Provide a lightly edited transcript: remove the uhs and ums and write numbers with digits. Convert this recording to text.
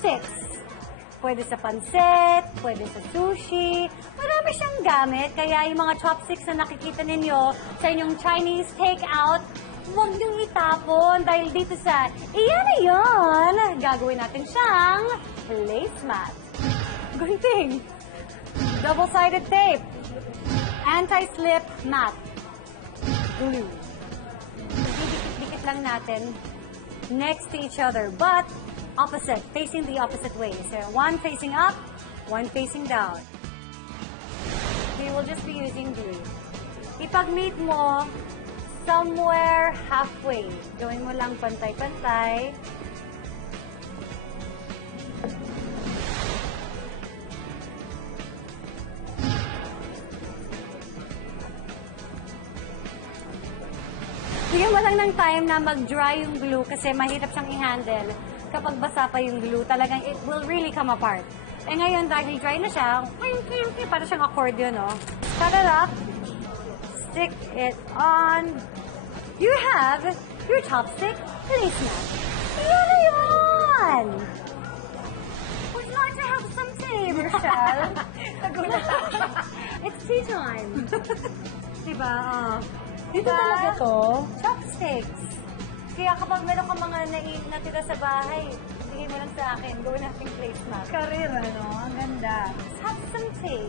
chopsticks. Pwede sa pansit, pwede sa sushi. Marami siyang gamit, kaya yung mga chopsticks na nakikita ninyo sa inyong Chinese takeout, huwag niyong itapon dahil dito sa Iyan na Yan, gagawin natin siyang placemat. Gunting, double-sided tape, anti-slip mat, glue. Dikit-dikit lang natin next to each other, but opposite, facing the opposite way. So one facing up, one facing down. We will just be using glue. Ipag-meet mo somewhere halfway. Gawin mo lang pantay-pantay. Bigyan mo lang ng time na mag-dry yung glue kasi mahirap siyang i-handle. Kapag basa pa yung glue, talagang it will really come apart. Eh ngayon, dahil dry na siya, para siyang accordion, no? Cut it up. Stick it on. You have your chopstick placemat. Yan na yan! Would you like to have some tea, Rochelle? Nagulat ako. It's tea time. Diba? Dito talaga to? Chopsticks. Kaya kapag meron ka mga natira sa bahay, bigay mo lang sa akin. Gawin natin placemat. Career, ano? Ang ganda. Let's have some tea.